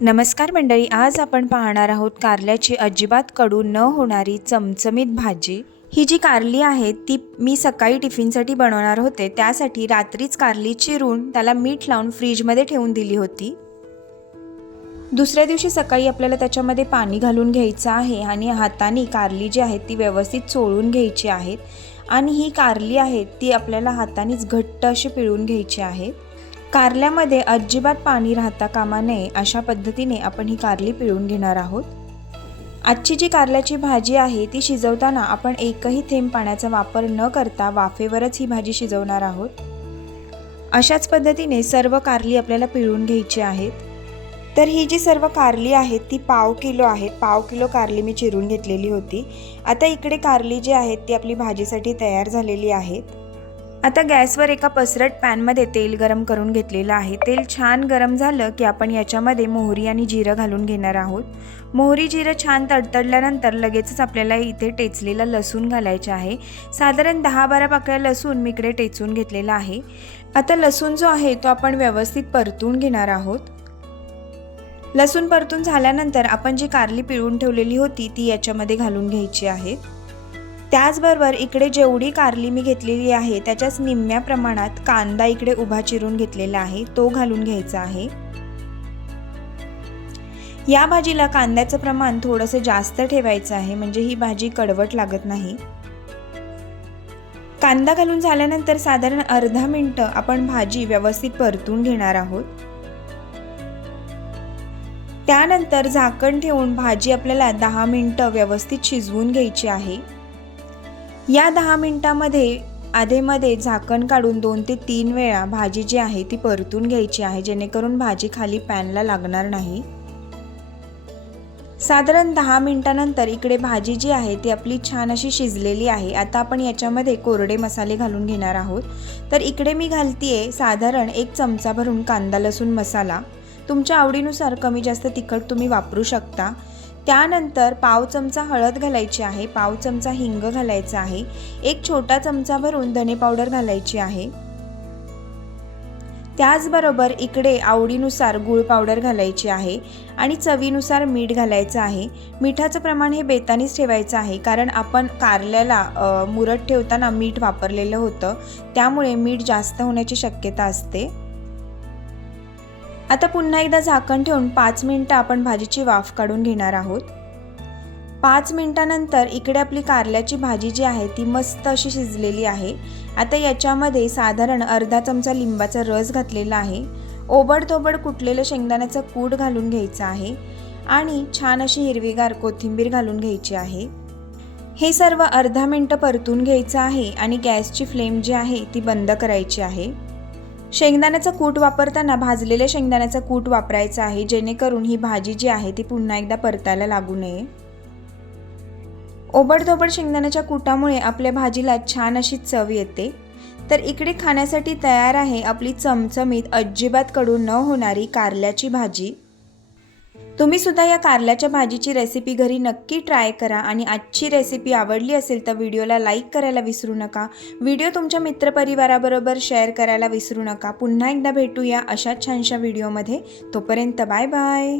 नमस्कार मंडळी आज आपण पाहणार आहोत कारल्याची अजिबात कडू न होणारी चमचमीत भाजी. ही जी कारली आहे ती मी सकाळी टिफिनसाठी बनवणार होते. त्यासाठी रात्रीच कारली चिरून त्याला मीठ लावून फ्रीजमध्ये ठेवून दिली होती. दुसऱ्या दिवशी सकाळी आपल्याला त्याच्यामध्ये पाणी घालून घ्यायचं आहे आणि हाताने कारली जी आहे ती व्यवस्थित चोळून घ्यायची आहेत आणि ही कारली आहे ती आपल्याला हातानेच घट्ट अशी पिळून घ्यायची आहे. कारल्यामध्ये अजिबात पाणी राहता कामा नये अशा पद्धतीने आपण ही कारली पिळून घेणार आहोत. आजची जी कारल्याची भाजी आहे ती शिजवताना आपण एकही थेंब पाण्याचा वापर न करता वाफेवरच ही भाजी शिजवणार आहोत. अशाच पद्धतीने सर्व कारली आपल्याला पिळून घ्यायची आहेत. तर ही जी सर्व कारली आहेत ती पाव किलो आहेत. पाव किलो कारली मी चिरून घेतलेली होती. आता इकडे कारली जी आहेत ती आपली भाजीसाठी तयार झालेली आहेत. आता गॅसवर एका पसरट पॅनमध्ये तेल गरम करून घेतलेलं आहे. तेल छान गरम झालं की आपण याच्यामध्ये मोहरी आणि जिरं घालून घेणार आहोत. मोहरी जिरं छान तडतडल्यानंतर लगेचच आपल्याला इथे टेचलेला लसूण घालायचे आहे. साधारण दहा बारा पाकळ्या लसूण मी इकडे टेचून घेतलेला आहे. आता लसूण जो आहे तो आपण व्यवस्थित परतून घेणार आहोत. लसूण परतून झाल्यानंतर आपण जी कारली पिळून ठेवलेली होती ती याच्यामध्ये घालून घ्यायची आहे. त्याचबरोबर इकडे जेवढी कारली मी घेतलेली आहे त्याच्याच निम्म्या प्रमाणात कांदा इकडे उभा चिरून घेतलेला आहे तो घालून घ्यायचा आहे. या भाजीला कांद्याचं प्रमाण थोडंसं जास्त ठेवायचं आहे म्हणजे ही भाजी कडवट लागत नाही. कांदा घालून झाल्यानंतर साधारण अर्धा मिनटं आपण भाजी व्यवस्थित परतून घेणार आहोत. त्यानंतर झाकण ठेवून भाजी आपल्याला दहा मिनटं व्यवस्थित शिजवून घ्यायची आहे. या दहा मिनटामध्ये आधेमध्ये झाकण काढून दोन ते तीन वेळा भाजी जी आहे ती परतून घ्यायची आहे जेणेकरून भाजी खाली पॅनला लागणार नाही. साधारण दहा मिनटानंतर इकडे भाजी जी आहे ती आपली छान अशी शिजलेली आहे. आता आपण याच्यामध्ये कोरडे मसाले घालून घेणार आहोत. तर इकडे मी घालतीये साधारण एक चमचा भरून कांदा लसूण मसाला. तुमच्या आवडीनुसार कमी जास्त तिखट तुम्ही वापरू शकता. त्यानंतर पाव चमचा हळद घालायची आहे पाव चमचा हिंग घालायचा आहे एक छोटा चमचा भरून धने पावडर घालायची आहे. त्याचबरोबर इकडे आवडीनुसार गूळ पावडर घालायची आहे आणि चवीनुसार मीठ घालायचं आहे. मिठाचं प्रमाण हे बेतानीच ठेवायचं आहे कारण आपण कारल्याला अ, मुरत ठेवताना मीठ वापरलेलं होतं. त्यामुळे मीठ जास्त होण्याची शक्यता असते. आता पुन्हा एकदा झाकण ठेवून पाच मिनटं आपण भाजीची वाफ काढून घेणार आहोत. पाच मिनटानंतर इकडे आपली कारल्याची भाजी जी आहे ती मस्त अशी शिजलेली आहे. आता याच्यामध्ये साधारण अर्धा चमचा लिंबाचा रस घातलेला आहे. ओबडतोबड कुटलेलं शेंगदाण्याचं कूट घालून घ्यायचं आहे आणि छान अशी हिरवीगार कोथिंबीर घालून घ्यायची आहे. हे सर्व अर्धा मिनटं परतून घ्यायचं आहे आणि गॅसची फ्लेम जी आहे ती बंद करायची आहे. शेंगदाण्याचं कूट वापरताना भाजलेल्या शेंगदाण्याचं कूट वापरायचं आहे जेणेकरून ही भाजी जी आहे ती पुन्हा एकदा परतायला लागू नये. ओबडधोबड शेंगदाण्याच्या कुटामुळे आपल्या भाजीला छान अशी चव येते. तर इकडे खाण्यासाठी तयार आहे आपली चमचमीत अजिबात कडू न होणारी कारल्याची भाजी. तुम्ही सुद्धा या कारल्याच्या भाजीची रेसिपी घरी नक्की ट्राय करा आणि आजची रेसिपी आवडली असेल तर व्हिडिओला लाईक करायला विसरू नका. व्हिडिओ तुमच्या मित्रपरिवाराबरोबर शेअर करायला विसरू नका. पुन्हा एकदा भेटूया अशा छानशा व्हिडिओमध्ये तोपर्यंत बाय बाय